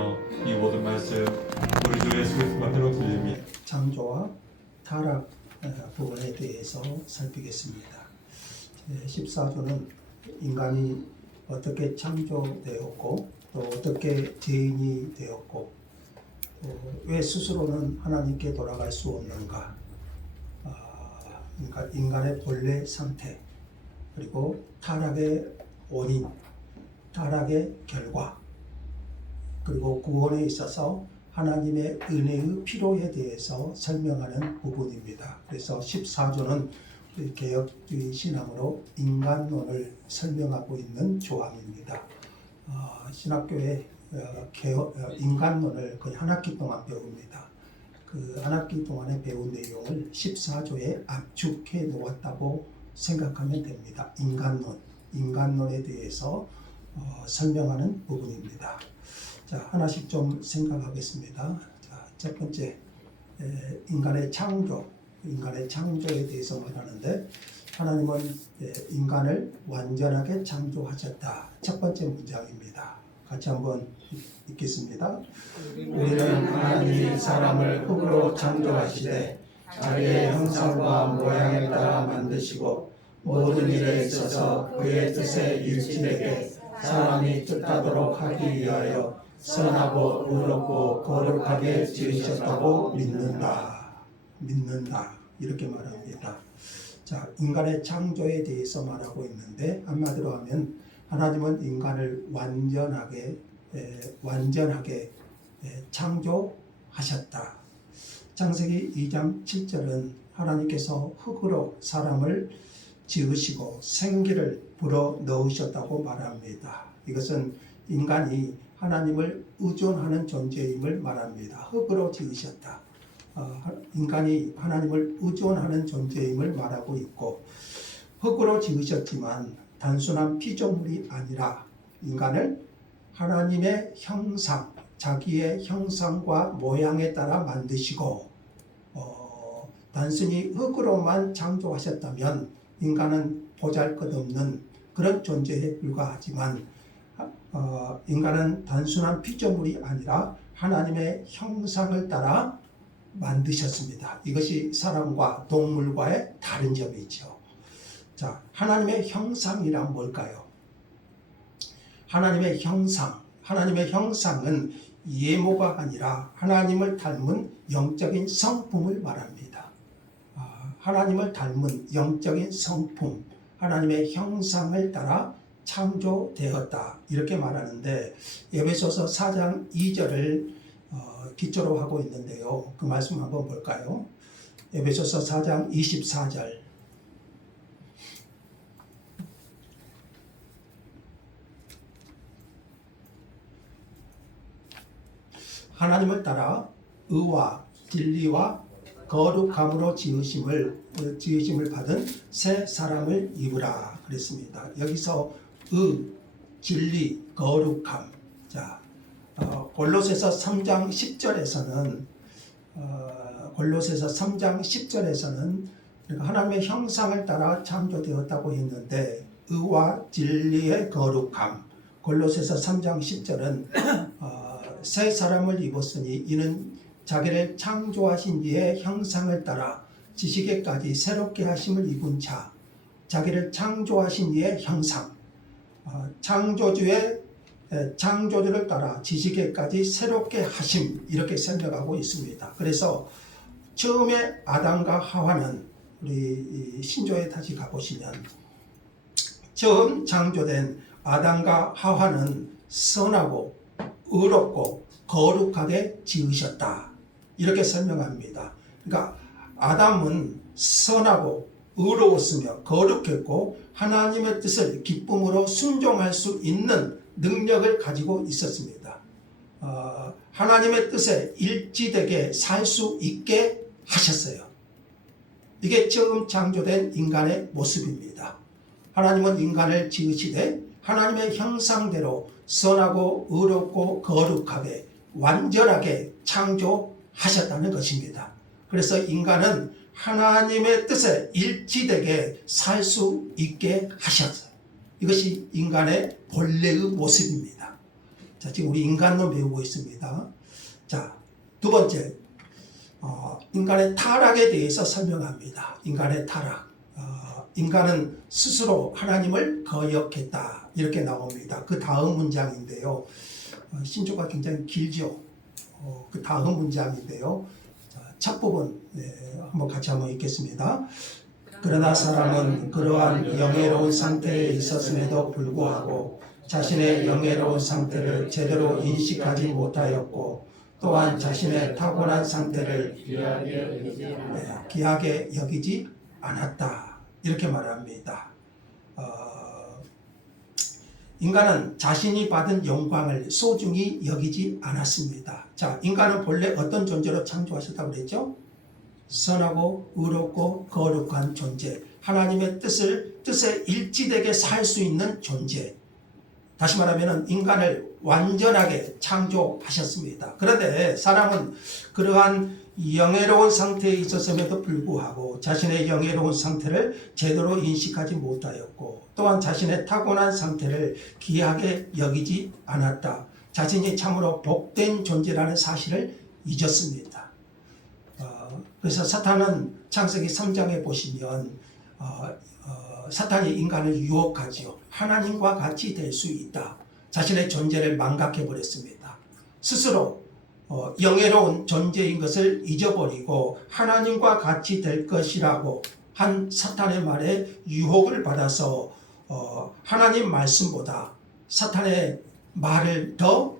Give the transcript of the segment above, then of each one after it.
주여, 이 모든 말씀 우리 주 예수 그리스도만 들어 드립니다. 창조와 타락 부분에 대해서 살피겠습니다. 14조는 인간이 어떻게 창조되었고 또 어떻게 죄인이 되었고 또 왜 스스로는 하나님께 돌아갈 수 없는가, 그러니까 인간의 본래 상태, 그리고 타락의 원인, 타락의 결과, 그리고 구원에 있어서 하나님의 은혜의 필요에 대해서 설명하는 부분입니다. 그래서 14조는 개혁주의 신앙으로 인간론을 설명하고 있는 조항입니다. 신학교에 인간론을 거의 한 학기 동안 배웁니다. 그 한 학기 동안에 배운 내용을 14조에 압축해 놓았다고 생각하면 됩니다. 인간론에 대해서 설명하는 부분입니다. 자, 하나씩 좀 생각하겠습니다. 자, 첫 번째, 인간의 창조에 대해서 말하는데, 하나님은 인간을 완전하게 창조하셨다. 첫 번째 문장입니다. 같이 한번 읽겠습니다. 우리는 하나님이 사람을 흙으로 창조하시되 자기의 형상과 모양에 따라 만드시고 모든 일에 있어서 그의 뜻에 일치되게 사람이 뜻하도록 하기 위하여 선하고 의롭고 거룩하게 지으셨다고 믿는다. 이렇게 말합니다. 자, 인간의 창조에 대해서 말하고 있는데, 한마디로 하면 하나님은 인간을 완전하게 창조하셨다. 창세기 2장 7절은 하나님께서 흙으로 사람을 지으시고 생기를 불어 넣으셨다고 말합니다. 이것은 인간이 하나님을 의존하는 존재임을 말합니다. 흙으로 지으셨다. 인간이 하나님을 의존하는 존재임을 말하고 있고, 흙으로 지으셨지만 단순한 피조물이 아니라 인간을 하나님의 형상, 자기의 형상과 모양에 따라 만드시고, 단순히 흙으로만 창조하셨다면 인간은 보잘것없는 그런 존재에 불과하지만, 인간은 단순한 피조물이 아니라 하나님의 형상을 따라 만드셨습니다. 이것이 사람과 동물과의 다른 점이죠. 자, 하나님의 형상이란 뭘까요? 하나님의 형상은 예모가 아니라 하나님을 닮은 영적인 성품을 말합니다. 하나님을 닮은 영적인 성품, 하나님의 형상을 따라 창조되었다. 이렇게 말하는데, 에베소서 4장 2절을 기초로 하고 있는데요. 그 말씀 한번 볼까요? 에베소서 4장 24절. 하나님을 따라 의와 진리와 거룩함으로 지으심을 받은 새 사람을 입으라 그랬습니다. 여기서 의, 진리, 거룩함. 자, 골로새서 3장 10절에서는 그러니까 하나님의 형상을 따라 창조되었다고 했는데, 의와 진리의 거룩함. 골로새서 3장 10절은 새 사람을 입었으니 이는 자기를 창조하신 이의 형상을 따라 지식에까지 새롭게 하심을 입은 자. 자기를 창조하신 이의 형상, 창조주를 따라 지식에까지 새롭게 하심, 이렇게 설명하고 있습니다. 그래서 처음에 아담과 하와는, 우리 신조에 다시 가보시면 처음 창조된 아담과 하와는 선하고 의롭고 거룩하게 지으셨다. 이렇게 설명합니다. 그러니까 아담은 선하고 의로웠으며 거룩했고 하나님의 뜻을 기쁨으로 순종할 수 있는 능력을 가지고 있었습니다. 하나님의 뜻에 일치되게 살 수 있게 하셨어요. 이게 처음 창조된 인간의 모습입니다. 하나님은 인간을 지으시되 하나님의 형상대로 선하고 의롭고 거룩하게 완전하게 창조하셨다는 것입니다. 그래서 인간은 하나님의 뜻에 일치되게 살 수 있게 하셨어요. 이것이 인간의 본래의 모습입니다. 자, 지금 우리 인간론 배우고 있습니다. 자, 두 번째, 인간의 타락에 대해서 설명합니다. 인간의 타락. 인간은 스스로 하나님을 거역했다. 이렇게 나옵니다. 그 다음 문장인데요. 신조가 굉장히 길죠. 그 다음 문장인데요. 자, 첫 부분 한번 같이 한번 읽겠습니다. 그러나 사람은 그러한 영예로운 상태에 있었음에도 불구하고 자신의 영예로운 상태를 제대로 인식하지 못하였고 또한 자신의 타고난 상태를 귀하게 여기지 않았다. 이렇게 말합니다. 인간은 자신이 받은 영광을 소중히 여기지 않았습니다. 자, 인간은 본래 어떤 존재로 창조하셨다고 그랬죠? 선하고 의롭고 거룩한 존재, 하나님의 뜻에 일치되게 살 수 있는 존재. 다시 말하면 인간을 완전하게 창조하셨습니다. 그런데 사람은 그러한 영예로운 상태에 있었음에도 불구하고 자신의 영예로운 상태를 제대로 인식하지 못하였고 또한 자신의 타고난 상태를 귀하게 여기지 않았다. 자신이 참으로 복된 존재라는 사실을 잊었습니다. 그래서 사탄은 창세기 3장에 보시면 사탄이 인간을 유혹하지요. 하나님과 같이 될 수 있다. 자신의 존재를 망각해 버렸습니다. 스스로 영예로운 존재인 것을 잊어버리고 하나님과 같이 될 것이라고 한 사탄의 말에 유혹을 받아서 하나님 말씀보다 사탄의 말을 더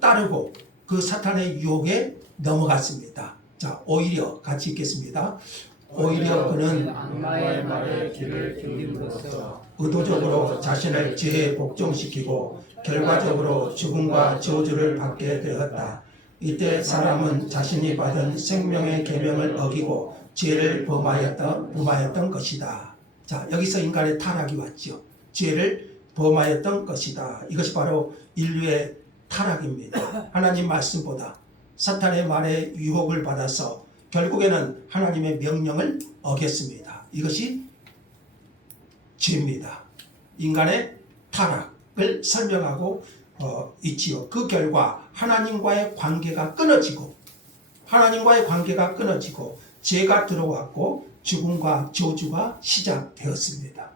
따르고 그 사탄의 유혹에 넘어갔습니다. 자, 오히려 같이 읽겠습니다. 오히려 그는 악마의 말에 귀를 기울임으로써 의도적으로 자신을 죄에 복종시키고 결과적으로 죽음과 저주를 받게 되었다. 이때 사람은 자신이 받은 생명의 계명을 어기고 죄를 범하였던 것이다. 자, 여기서 인간의 타락이 왔죠. 죄를 범하였던 것이다. 이것이 바로 인류의 타락입니다. 하나님 말씀보다 사탄의 말에 유혹을 받아서 결국에는 하나님의 명령을 어겼습니다. 이것이 죄입니다. 인간의 타락을 설명하고 있지요. 그 결과 하나님과의 관계가 끊어지고 죄가 들어왔고 죽음과 저주가 시작되었습니다.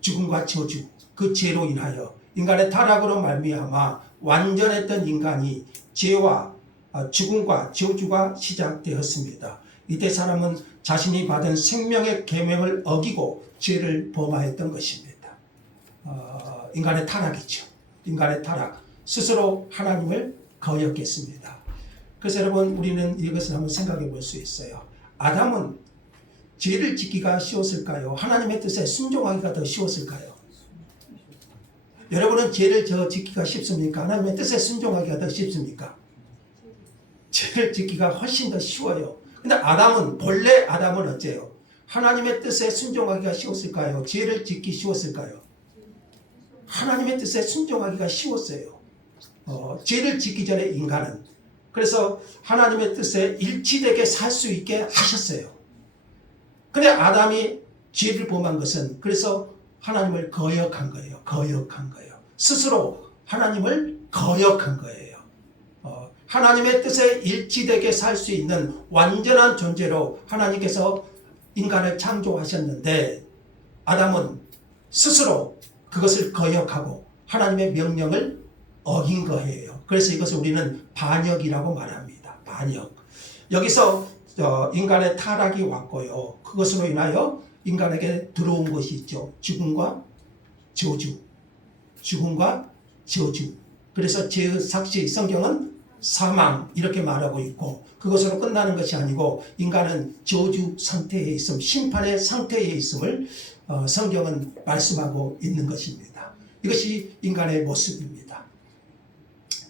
죽음과 저주, 그 죄로 인하여 인간의 타락으로 말미암아 완전했던 인간이 죄와 죽음과 저주가 시작되었습니다. 이때 사람은 자신이 받은 생명의 계명을 어기고 죄를 범하였던 것입니다. 인간의 타락이죠. 인간의 타락. 스스로 하나님을 거역했습니다. 그래서 여러분, 우리는 이것을 한번 생각해 볼 수 있어요. 아담은 죄를 짓기가 쉬웠을까요? 하나님의 뜻에 순종하기가 더 쉬웠을까요? 여러분은 죄를 짓기가 쉽습니까? 하나님의 뜻에 순종하기가 더 쉽습니까? 죄를 짓기가 훨씬 더 쉬워요. 근데 본래 아담은 어째요? 하나님의 뜻에 순종하기가 쉬웠을까요? 죄를 짓기 쉬웠을까요? 하나님의 뜻에 순종하기가 쉬웠어요. 죄를 짓기 전에 인간은. 그래서 하나님의 뜻에 일치되게 살 수 있게 하셨어요. 근데 아담이 죄를 범한 것은 그래서 하나님을 거역한 거예요. 스스로 하나님을 거역한 거예요. 하나님의 뜻에 일치되게 살 수 있는 완전한 존재로 하나님께서 인간을 창조하셨는데 아담은 스스로 그것을 거역하고 하나님의 명령을 어긴 거예요. 그래서 이것을 우리는 반역이라고 말합니다. 반역. 여기서 인간의 타락이 왔고요. 그것으로 인하여 인간에게 들어온 것이 있죠. 죽음과 저주. 그래서 죄의 삭시, 성경은 사망 이렇게 말하고 있고 그것으로 끝나는 것이 아니고 인간은 저주 상태에 있음, 심판의 상태에 있음을 성경은 말씀하고 있는 것입니다. 이것이 인간의 모습입니다.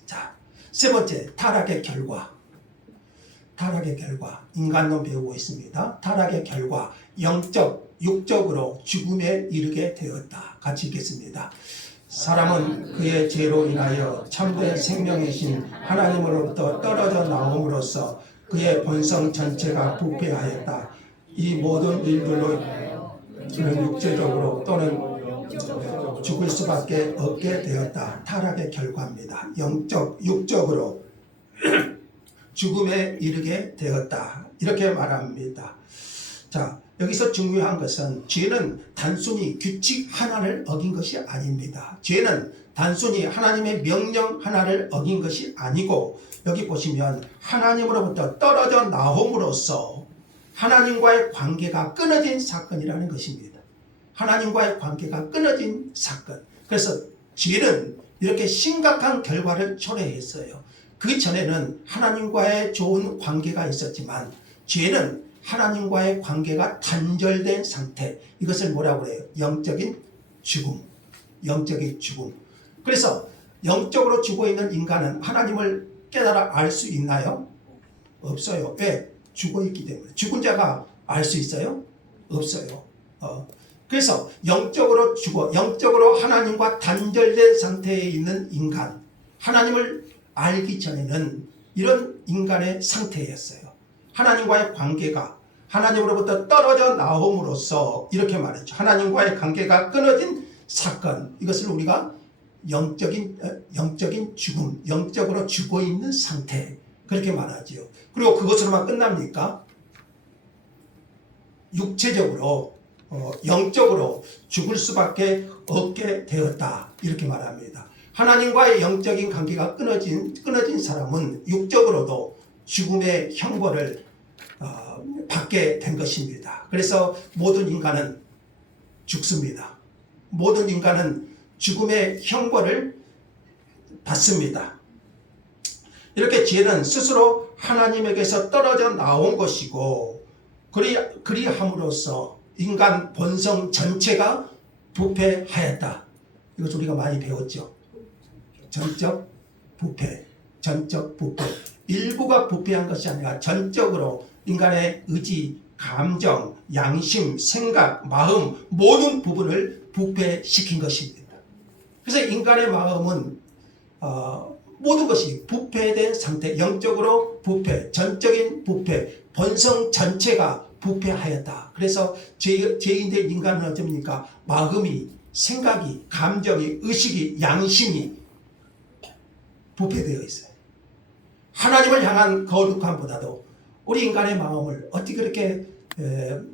자, 세 번째, 타락의 결과. 인간론 배우고 있습니다. 타락의 결과, 영적, 육적으로 죽음에 이르게 되었다. 같이 읽겠습니다. 사람은 그의 죄로 인하여 참된 생명이신 하나님으로부터 떨어져 나옴으로써 그의 본성 전체가 부패하였다. 이 모든 일들로 그는 육체적으로 또는 죽을 수밖에 없게 되었다. 타락의 결과입니다. 육적으로 죽음에 이르게 되었다. 이렇게 말합니다. 자, 여기서 중요한 것은 죄는 단순히 규칙 하나를 어긴 것이 아닙니다. 죄는 단순히 하나님의 명령 하나를 어긴 것이 아니고 여기 보시면 하나님으로부터 떨어져 나옴으로써 하나님과의 관계가 끊어진 사건이라는 것입니다. 하나님과의 관계가 끊어진 사건. 그래서 죄는 이렇게 심각한 결과를 초래했어요. 그 전에는 하나님과의 좋은 관계가 있었지만 죄는 하나님과의 관계가 단절된 상태. 이것을 뭐라고 그래요? 영적인 죽음. 영적인 죽음. 그래서 영적으로 죽어 있는 인간은 하나님을 깨달아 알 수 있나요? 없어요. 왜? 죽어 있기 때문에. 죽은 자가 알 수 있어요? 없어요. 그래서 영적으로 죽어, 영적으로 하나님과 단절된 상태에 있는 인간, 하나님을 알기 전에는 이런 인간의 상태였어요. 하나님과의 관계가 하나님으로부터 떨어져 나옴으로써 이렇게 말했죠. 하나님과의 관계가 끊어진 사건. 이것을 우리가 영적인 죽음, 영적으로 죽어 있는 상태. 그렇게 말하지요. 그리고 그것으로만 끝납니까? 육체적으로, 영적으로 죽을 수밖에 없게 되었다. 이렇게 말합니다. 하나님과의 영적인 관계가 끊어진 사람은 육적으로도 죽음의 형벌을 받게 된 것입니다. 그래서 모든 인간은 죽습니다. 모든 인간은 죽음의 형벌을 받습니다. 이렇게 죄는 스스로 하나님에게서 떨어져 나온 것이고 그리함으로써 인간 본성 전체가 부패하였다. 이것 우리가 많이 배웠죠. 전적 부패. 일부가 부패한 것이 아니라 전적으로 인간의 의지, 감정, 양심, 생각, 마음 모든 부분을 부패시킨 것입니다. 그래서 인간의 마음은 모든 것이 부패된 상태, 영적으로 부패, 전적인 부패, 본성 전체가 부패하였다. 그래서 죄인된 인간은 어떻습니까? 마음이, 생각이, 감정이, 의식이, 양심이 부패되어 있어요. 하나님을 향한 거룩함보다도 우리 인간의 마음을 어떻게 그렇게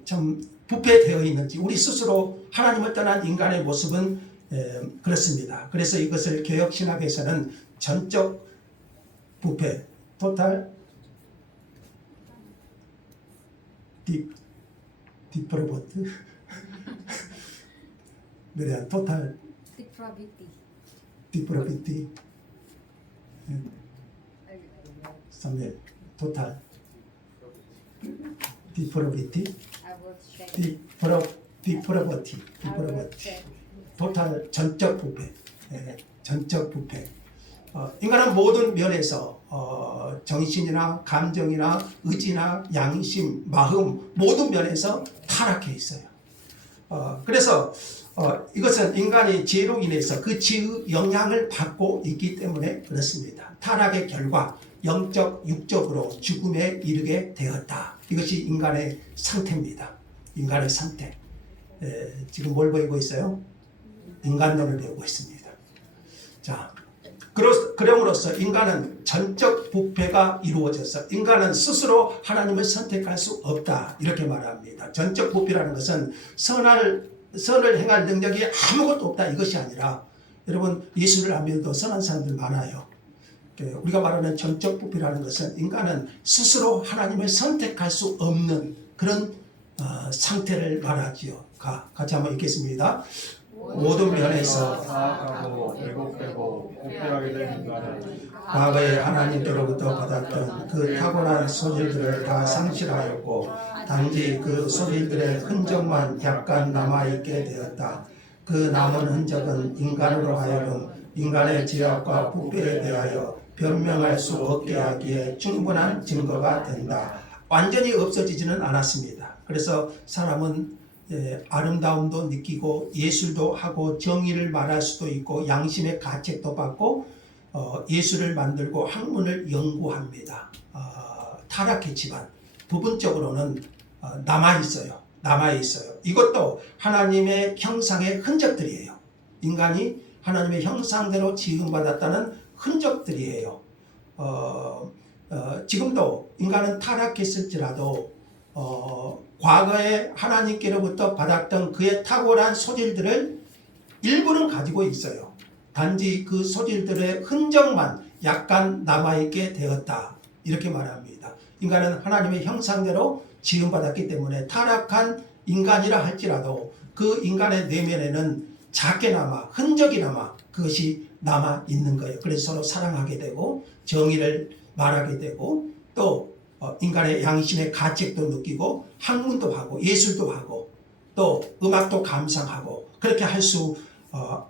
참 부패되어 있는지 우리 스스로 하나님을 떠난 인간의 모습은 그렇습니다. 그래서 이것을 개혁신학에서는 전적 부패, 토탈 디프로버트 그래야 토탈 디프로비티 3일 토탈 디프로비티 디프로버티 토탈 전적 부패. 전적 부패. 인간은 모든 면에서 정신이나 감정이나 의지나 양심, 마음 모든 면에서 타락해 있어요. 그래서 이것은 인간이 죄로 인해서 그 죄의 영향을 받고 있기 때문에 그렇습니다. 타락의 결과 영적, 육적으로 죽음에 이르게 되었다. 이것이 인간의 상태입니다. 인간의 상태. 지금 뭘 배우고 있어요? 인간론을 배우고 있습니다. 자, 그럼으로써 인간은 전적 부패가 이루어져서 인간은 스스로 하나님을 선택할 수 없다. 이렇게 말합니다. 전적 부패라는 것은 선을 행할 능력이 아무것도 없다. 이것이 아니라 여러분 예수를 안 믿어도 선한 사람들 많아요. 우리가 말하는 전적 부패라는 것은 인간은 스스로 하나님을 선택할 수 없는 그런 상태를 말하지요. 같이 한번 읽겠습니다. 모든 면에서 사악하고 왜곡되고 부패하게 된 인간은 과거에 하나님께로부터 받았던 그 탁월한 소질들을 다 상실하였고 단지 그 소질들의 흔적만 약간 남아있게 되었다. 그 남은 흔적은 인간으로 하여금 인간의 죄악과 부패에 대하여 변명할 수 없게 하기에 충분한 증거가 된다. 완전히 없어지지는 않았습니다. 그래서 사람은 아름다움도 느끼고 예술도 하고 정의를 말할 수도 있고 양심의 가책도 받고 예술을 만들고 학문을 연구합니다. 타락했지만 부분적으로는 남아있어요. 이것도 하나님의 형상의 흔적들이에요. 인간이 하나님의 형상대로 지음받았다는 흔적들이에요. 지금도 인간은 타락했을지라도 과거에 하나님께로부터 받았던 그의 탁월한 소질들을 일부는 가지고 있어요. 단지 그 소질들의 흔적만 약간 남아있게 되었다, 이렇게 말합니다. 인간은 하나님의 형상대로 지음받았기 때문에 타락한 인간이라 할지라도 그 인간의 내면에는 작게나마 흔적이나마 그것이 남아 있는 거예요. 그래서 서로 사랑하게 되고 정의를 말하게 되고 또 인간의 양심의 가책도 느끼고 학문도 하고 예술도 하고 또 음악도 감상하고 그렇게 할 수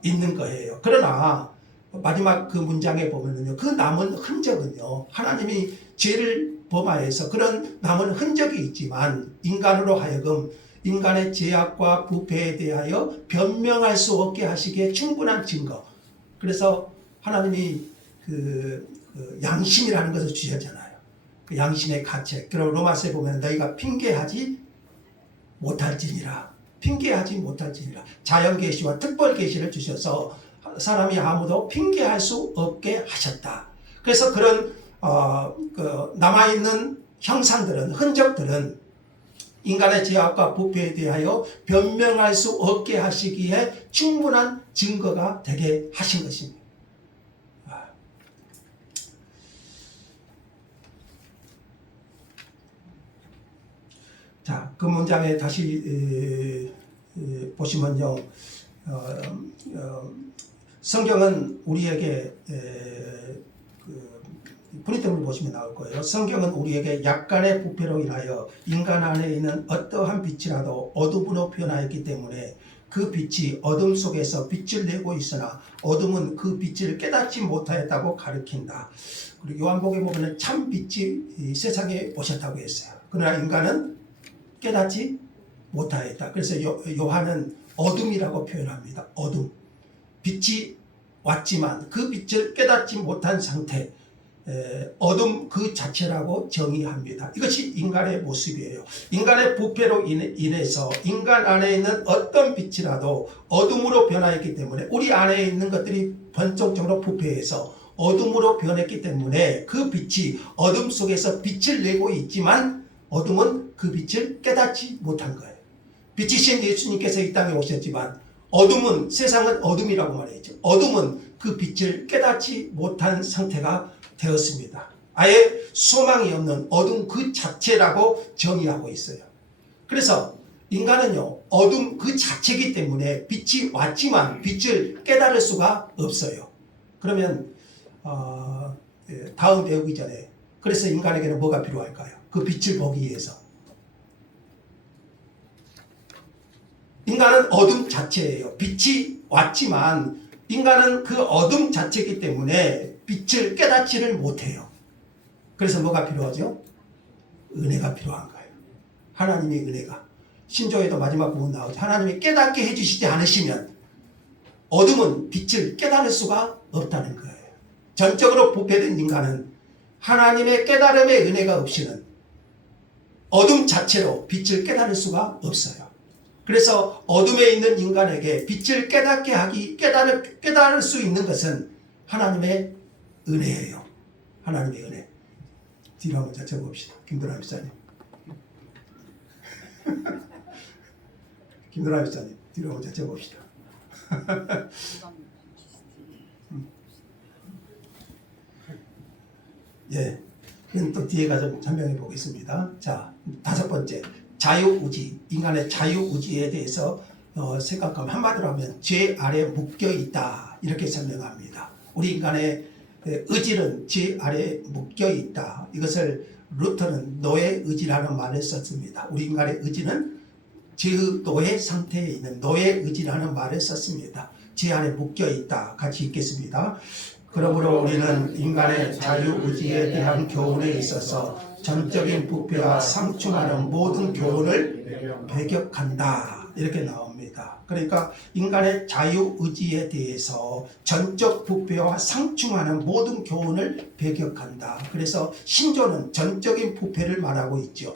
있는 거예요. 그러나 마지막 그 문장에 보면은요, 그 남은 흔적은요, 하나님이 죄를 범하여서 그런 남은 흔적이 있지만 인간으로 하여금 인간의 죄악과 부패에 대하여 변명할 수 없게 하시기에 충분한 증거. 그래서 하나님이 그 양심이라는 것을 주셨잖아요. 그 양심의 가책. 그럼 로마서에 보면 너희가 핑계하지 못할지니라. 핑계하지 못할지니라. 자연 계시와 특별 계시를 주셔서 사람이 아무도 핑계할 수 없게 하셨다. 그래서 그런 남아있는 형상들은, 흔적들은 인간의 죄악과 부패에 대하여 변명할 수 없게 하시기에 충분한 증거가 되게 하신 것입니다. 자, 그 문장에 다시 보시면요, 성경은 우리에게 프린트를 보시면 나올 거예요. 성경은 우리에게 약간의 부패로 인하여 인간 안에 있는 어떠한 빛이라도 어둠으로 변하였기 때문에 그 빛이 어둠 속에서 빛을 내고 있으나 어둠은 그 빛을 깨닫지 못하였다고 가르친다. 그리고 요한복음에 보면 참 빛이 세상에 오셨다고 했어요. 그러나 인간은 깨닫지 못하였다. 그래서 요한은 어둠이라고 표현합니다. 어둠. 빛이 왔지만 그 빛을 깨닫지 못한 상태, 어둠 그 자체라고 정의합니다. 이것이 인간의 모습이에요. 인간의 부패로 인해서 인간 안에 있는 어떤 빛이라도 어둠으로 변하였기 때문에 우리 안에 있는 것들이 본성적으로 부패해서 어둠으로 변했기 때문에 그 빛이 어둠 속에서 빛을 내고 있지만 어둠은 그 빛을 깨닫지 못한 거예요. 빛이신 예수님께서 이 땅에 오셨지만 어둠은, 세상은 어둠이라고 말했죠. 어둠은 그 빛을 깨닫지 못한 상태가 되었습니다. 아예 소망이 없는 어둠 그 자체라고 정의하고 있어요. 그래서 인간은요, 어둠 그 자체이기 때문에 빛이 왔지만 빛을 깨달을 수가 없어요. 그러면 다음 배우기 전에, 그래서 인간에게는 뭐가 필요할까요? 그 빛을 보기 위해서. 인간은 어둠 자체예요. 빛이 왔지만 인간은 그 어둠 자체이기 때문에 빛을 깨닫지를 못해요. 그래서 뭐가 필요하죠? 은혜가 필요한 거예요. 하나님의 은혜가. 신조에도 마지막 부분 나오죠. 하나님이 깨닫게 해주시지 않으시면 어둠은 빛을 깨달을 수가 없다는 거예요. 전적으로 부패된 인간은 하나님의 깨달음의 은혜가 없이는 어둠 자체로 빛을 깨달을 수가 없어요. 그래서 어둠에 있는 인간에게 빛을 깨닫게 하기, 깨달을 수 있는 것은 하나님의 은혜예요. 하나님의 은혜. 뒤로 한번 적어봅시다. 김도라 목사님. 김도라 목사님, 뒤로 한번 적어봅시다. 예. 또 뒤에 가서 설명해 보겠습니다. 자, 다섯 번째. 자유의지, 인간의 자유의지에 대해서 생각하면 한마디로 하면 죄 아래 묶여 있다, 이렇게 설명합니다. 우리 인간의 의지는 죄 아래 묶여 있다. 이것을 루터는 노예 의지라는 말을 썼습니다. 우리 인간의 의지는 죄의 노예 상태에 있는 노예 의지라는 말을 썼습니다. 죄 안에 묶여 있다. 같이 읽겠습니다. 그러므로 우리는 인간의 자유의지에 대한 교훈에 있어서 전적인 부패와 상충하는 모든 교훈을 배격한다, 이렇게 나옵니다. 그러니까 인간의 자유의지에 대해서 전적 부패와 상충하는 모든 교훈을 배격한다. 그래서 신조는 전적인 부패를 말하고 있죠.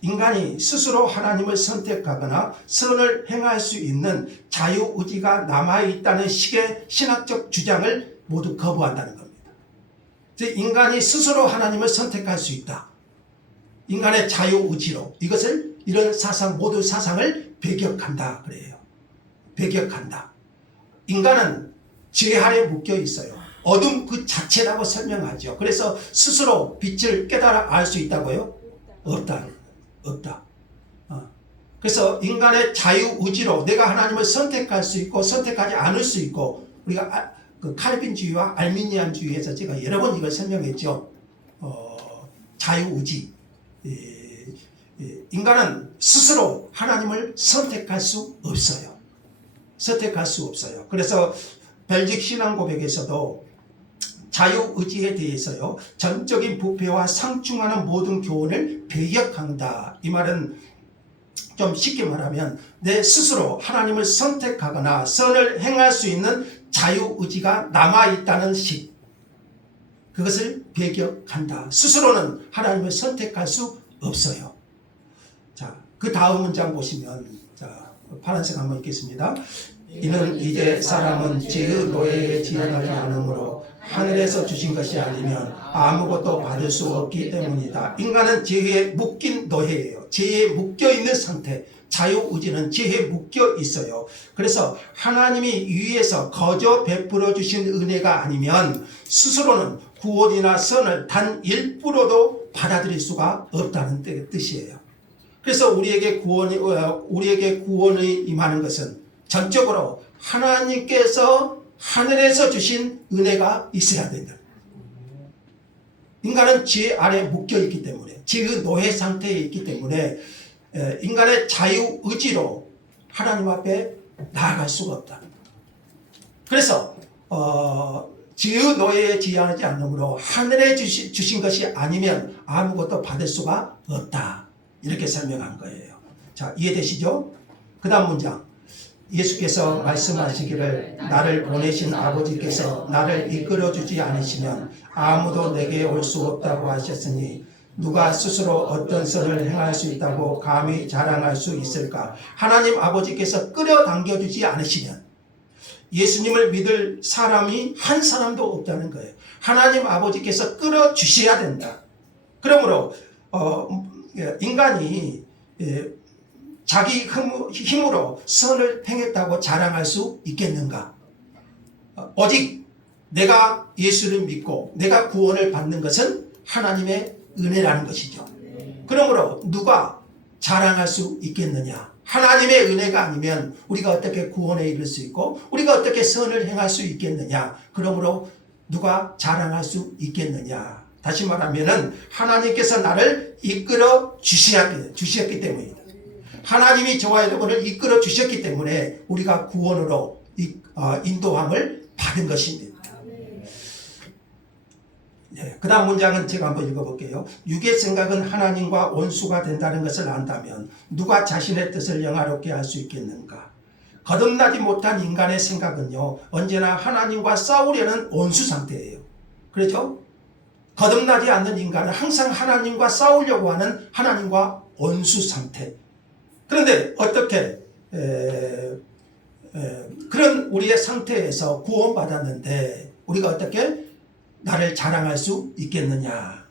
인간이 스스로 하나님을 선택하거나 선을 행할 수 있는 자유의지가 남아있다는 식의 신학적 주장을 모두 거부한다는 겁니다. 즉 인간이 스스로 하나님을 선택할 수 있다. 인간의 자유의지로 이런 사상 모든 사상을 배격한다 그래요. 배격한다. 인간은 죄 아래 묶여 있어요. 어둠 그 자체라고 설명하죠. 그래서 스스로 빛을 깨달아 알 수 있다고요? 없다. 그래서 인간의 자유의지로 내가 하나님을 선택할 수 있고 선택하지 않을 수 있고 우리가 그 칼빈주의와 알미니안주의에서 제가 여러 번 이걸 설명했죠. 자유의지. 인간은 스스로 하나님을 선택할 수 없어요. 선택할 수 없어요. 그래서 벨직 신앙고백에서도 자유의지에 대해서요, 전적인 부패와 상충하는 모든 교훈을 배격한다. 이 말은 좀 쉽게 말하면 내 스스로 하나님을 선택하거나 선을 행할 수 있는 자유의지가 남아있다는 식, 그것을 배격한다. 스스로는 하나님을 선택할 수 없어요. 자, 그 다음 문장 보시면, 자, 파란색 한번 읽겠습니다. 이는 이제 사람은 죄의 노예에 지어나지 않으므로 하늘에서 주신 것이 아니면 아무것도 받을 수 없기 때문이다. 인간은 죄에 묶인 노예예요. 죄에 묶여 있는 상태. 자유의지는 죄에 묶여 있어요. 그래서 하나님이 위에서 거저 베풀어 주신 은혜가 아니면 스스로는 구원이나 선을 단 1%도 받아들일 수가 없다는 뜻이에요. 그래서 우리에게 구원이 임하는 것은 전적으로 하나님께서 하늘에서 주신 은혜가 있어야 된다. 인간은 죄 아래 묶여 있기 때문에, 죄의 노예 상태에 있기 때문에 인간의 자유의지로 하나님 앞에 나아갈 수가 없다. 그래서 죄의 노예에 지하지 않으므로 하늘에 주신 것이 아니면 아무것도 받을 수가 없다. 이렇게 설명한 거예요. 자, 이해되시죠? 그 다음 문장. 예수께서 말씀하시기를 나를 보내신 아버지께서 나를 이끌어주지 않으시면 아무도 내게 올 수 없다고 하셨으니 누가 스스로 어떤 선을 행할 수 있다고 감히 자랑할 수 있을까? 하나님 아버지께서 끌어당겨주지 않으시면 예수님을 믿을 사람이 한 사람도 없다는 거예요. 하나님 아버지께서 끌어주셔야 된다. 그러므로 인간이 자기 힘으로 선을 행했다고 자랑할 수 있겠는가? 오직 내가 예수를 믿고 내가 구원을 받는 것은 하나님의 은혜라는 것이죠. 그러므로 누가 자랑할 수 있겠느냐? 하나님의 은혜가 아니면 우리가 어떻게 구원에 이를 수 있고 우리가 어떻게 선을 행할 수 있겠느냐? 그러므로 누가 자랑할 수 있겠느냐? 다시 말하면은 하나님께서 나를 이끌어 주셨기 때문이다. 하나님이 저와 여러분을 이끌어 주셨기 때문에 우리가 구원으로 인도함을 받은 것입니다. 그 다음 문장은 제가 한번 읽어볼게요. 육의 생각은 하나님과 원수가 된다는 것을 안다면 누가 자신의 뜻을 영화롭게 할 수 있겠는가? 거듭나지 못한 인간의 생각은요, 언제나 하나님과 싸우려는 원수 상태예요. 그렇죠? 거듭나지 않는 인간은 항상 하나님과 싸우려고 하는 하나님과 원수 상태. 그런데 어떻게 그런 우리의 상태에서 구원받았는데 우리가 어떻게 나를 자랑할 수 있겠느냐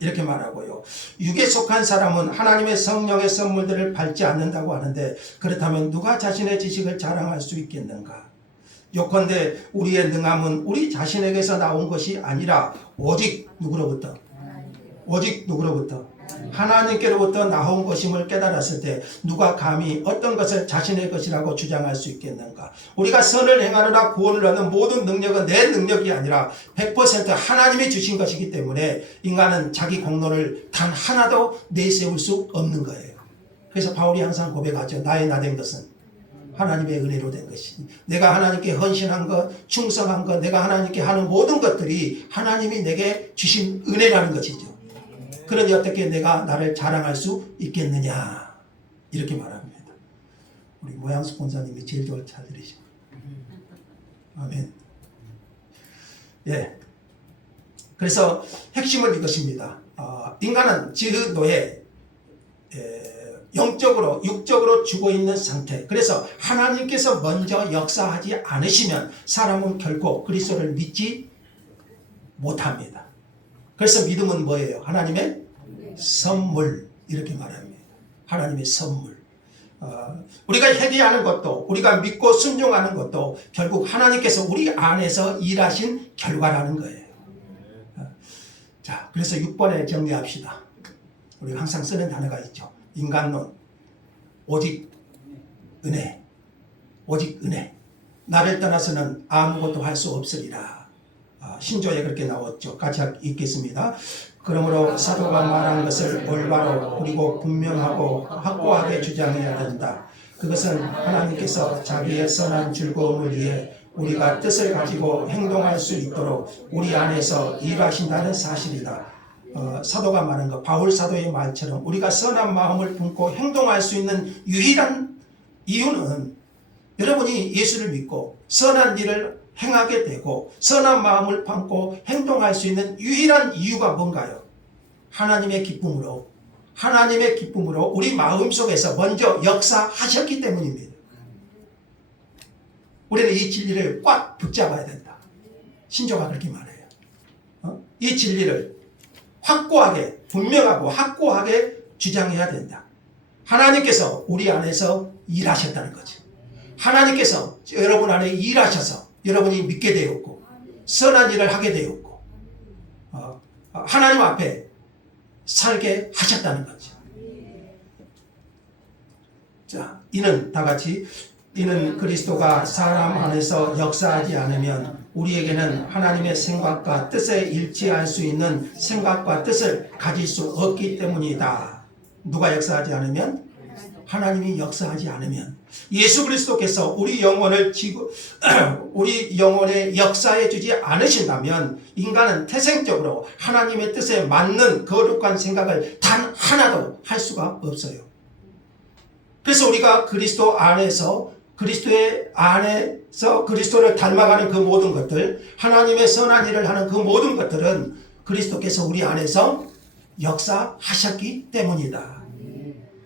이렇게 말하고요. 육에 속한 사람은 하나님의 성령의 선물들을 밟지 않는다고 하는데 그렇다면 누가 자신의 지식을 자랑할 수 있겠는가? 요컨대 우리의 능함은 우리 자신에게서 나온 것이 아니라 오직 누구로부터? 하나님께로부터 나온 것임을 깨달았을 때 누가 감히 어떤 것을 자신의 것이라고 주장할 수 있겠는가? 우리가 선을 행하느라 구원을 얻는 모든 능력은 내 능력이 아니라 100% 하나님이 주신 것이기 때문에 인간은 자기 공로를 단 하나도 내세울 수 없는 거예요. 그래서 바울이 항상 고백하죠. 나의 나된 것은 하나님의 은혜로 된 것이니 내가 하나님께 헌신한 것, 충성한 것, 내가 하나님께 하는 모든 것들이 하나님이 내게 주신 은혜라는 것이죠. 그러니 어떻게 내가 나를 자랑할 수 있겠느냐 이렇게 말합니다. 우리 모양수 본사님이 제일 잘 들으시고 아멘. 예. 그래서 핵심은 이것입니다. 인간은 지르노에 영적으로 육적으로 죽어 있는 상태. 그래서 하나님께서 먼저 역사하지 않으시면 사람은 결코 그리스도를 믿지 못합니다. 그래서 믿음은 뭐예요? 하나님의 선물 이렇게 말합니다. 하나님의 선물. 우리가 회개하는 것도 우리가 믿고 순종하는 것도 결국 하나님께서 우리 안에서 일하신 결과라는 거예요. 자, 그래서 6번에 정리합시다. 우리가 항상 쓰는 단어가 있죠. 인간론, 오직 은혜, 오직 은혜. 나를 떠나서는 아무것도 할 수 없으리라. 신조에 그렇게 나왔죠. 같이 읽겠습니다. 그러므로 사도가 말한 것을 올바로 그리고 분명하고 확고하게 주장해야 된다. 그것은 하나님께서 자기의 선한 즐거움을 위해 우리가 뜻을 가지고 행동할 수 있도록 우리 안에서 일하신다는 사실이다. 사도가 말한 것, 바울 사도의 말처럼 우리가 선한 마음을 품고 행동할 수 있는 유일한 이유는 여러분이 예수를 믿고 선한 일을 행하게 되고 선한 마음을 품고 행동할 수 있는 유일한 이유가 뭔가요? 하나님의 기쁨으로 우리 마음속에서 먼저 역사하셨기 때문입니다. 우리는 이 진리를 꽉 붙잡아야 된다. 신조가 그렇게 말해요. 이 진리를 확고하게, 분명하고 확고하게 주장해야 된다. 하나님께서 우리 안에서 일하셨다는 거죠. 하나님께서 여러분 안에 일하셔서 여러분이 믿게 되었고 선한 일을 하게 되었고 하나님 앞에 살게 하셨다는 거죠. 자, 이는 다 같이 이는 그리스도가 사람 안에서 역사하지 않으면 우리에게는 하나님의 생각과 뜻에 일치할 수 있는 생각과 뜻을 가질 수 없기 때문이다. 누가 역사하지 않으면? 하나님이 역사하지 않으면 예수 그리스도께서 우리 영혼에 역사해 주지 않으신다면 인간은 태생적으로 하나님의 뜻에 맞는 거룩한 생각을 단 하나도 할 수가 없어요. 그래서 우리가 그리스도 안에서 그리스도를 닮아가는 그 모든 것들, 하나님의 선한 일을 하는 그 모든 것들은 그리스도께서 우리 안에서 역사하셨기 때문이다.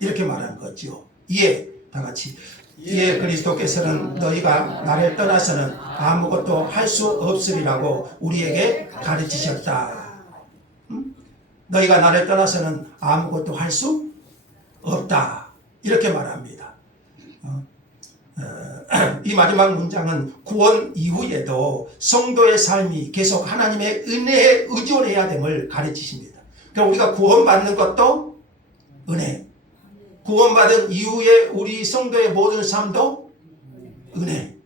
이렇게 말한 거죠. 이에 다 같이 이에 그리스도께서는 너희가 나를 떠나서는 아무것도 할 수 없으리라고 우리에게 가르치셨다. 너희가 나를 떠나서는 아무것도 할 수 없다. 이렇게 말합니다. 이 마지막 문장은 구원 이후에도 성도의 삶이 계속 하나님의 은혜에 의존해야 됨을 가르치십니다. 그러니까 우리가 구원받는 것도 은혜, 구원받은 이후에 우리 성도의 모든 삶도 은혜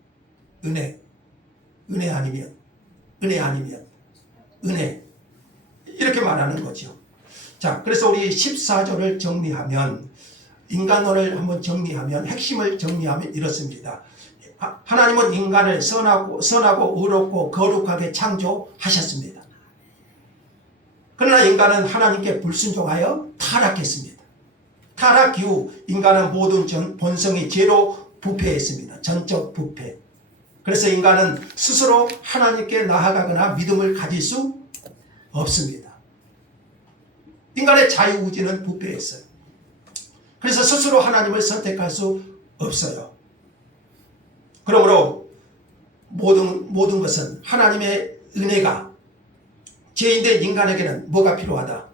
아니면 은혜 이렇게 말하는 거죠. 자, 그래서 우리 14절을 정리하면 인간론을 한번 정리하면 핵심을 정리하면 이렇습니다. 하나님은 인간을 선하고 의롭고 거룩하게 창조하셨습니다. 그러나 인간은 하나님께 불순종하여 타락했습니다. 타락 이후 인간은 모든 본성이 죄로 부패했습니다. 전적 부패. 그래서 인간은 스스로 하나님께 나아가거나 믿음을 가질 수 없습니다. 인간의 자유의지는 부패했어요. 그래서 스스로 하나님을 선택할 수 없어요. 그러므로 모든 것은 하나님의 은혜가 죄인된 인간에게는 뭐가 필요하다?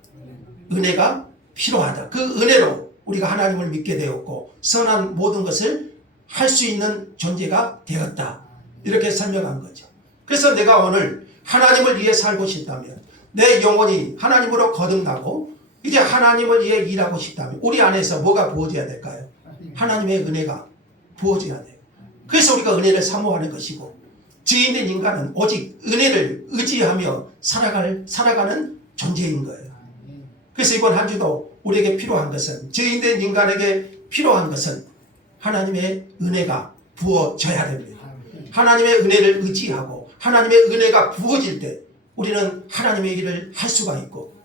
은혜가 필요하다. 그 은혜로 우리가 하나님을 믿게 되었고 선한 모든 것을 할 수 있는 존재가 되었다. 이렇게 설명한 거죠. 그래서 내가 오늘 하나님을 위해 살고 싶다면 내 영혼이 하나님으로 거듭나고 이제 하나님을 위해 일하고 싶다면 우리 안에서 뭐가 부어져야 될까요? 하나님의 은혜가 부어져야 돼요. 그래서 우리가 은혜를 사모하는 것이고 죄인된 인간은 오직 은혜를 의지하며 살아가는 존재인 거예요. 그래서 이번 한 주도 우리에게 필요한 것은 죄인된 인간에게 필요한 것은 하나님의 은혜가 부어져야 됩니다. 하나님의 은혜를 의지하고 하나님의 은혜가 부어질 때 우리는 하나님의 일을 할 수가 있고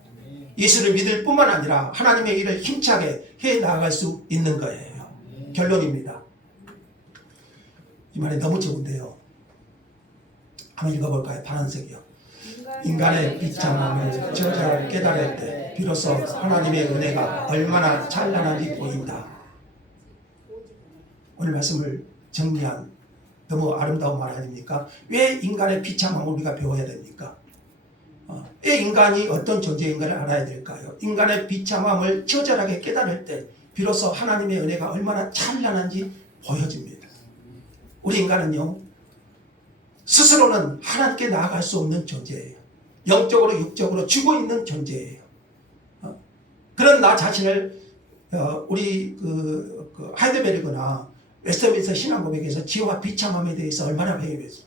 예수를 믿을 뿐만 아니라 하나님의 일을 힘차게 해 나아갈 수 있는 거예요. 결론입니다. 이 말이 너무 좋은데요. 한번 읽어볼까요? 파란색이요. 인간의 비참함을 저절로 깨달을 때 비로소 하나님의 은혜가 얼마나 찬란한지 보인다. 오늘 말씀을 정리한 너무 아름다운 말 아닙니까? 왜 인간의 비참함을 우리가 배워야 됩니까? 왜 인간이 어떤 존재인가를 알아야 될까요? 인간의 비참함을 처절하게 깨달을 때 비로소 하나님의 은혜가 얼마나 찬란한지 보여집니다. 우리 인간은요, 스스로는 하나님께 나아갈 수 없는 존재예요. 영적으로 육적으로 죽어 있는 존재예요. 그런 나 자신을 우리 그 하이델베르그나 웨스터민스터 신앙고백에서 지혜와 비참함에 대해서 얼마나 배우겠어요.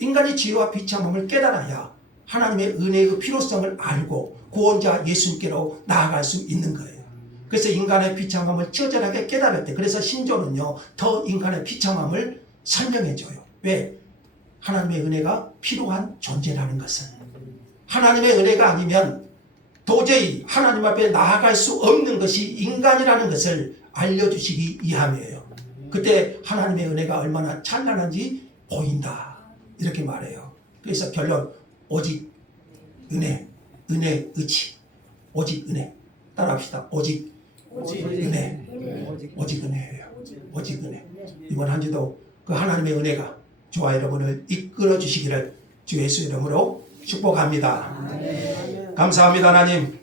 인간이 지혜와 비참함을 깨달아야 하나님의 은혜의 필요성을 알고 구원자 예수님께로 나아갈 수 있는 거예요. 그래서 인간의 비참함을 처절하게 깨달을 때, 그래서 신조는요 더 인간의 비참함을 설명해줘요. 왜? 하나님의 은혜가 필요한 존재라는 것을. 하나님의 은혜가 아니면 도저히 하나님 앞에 나아갈 수 없는 것이 인간이라는 것을 알려주시기 위함이에요. 그때 하나님의 은혜가 얼마나 찬란한지 보인다, 이렇게 말해요. 그래서 결론, 오직 은혜, 은혜, 의지, 오직 은혜. 따라합시다. 오직 은혜, 오직 은혜예요. 오직 은혜. 이번 한 주도 그 하나님의 은혜가 저와 여러분을 이끌어 주시기를 주 예수 이름으로 축복합니다. 감사합니다, 하나님.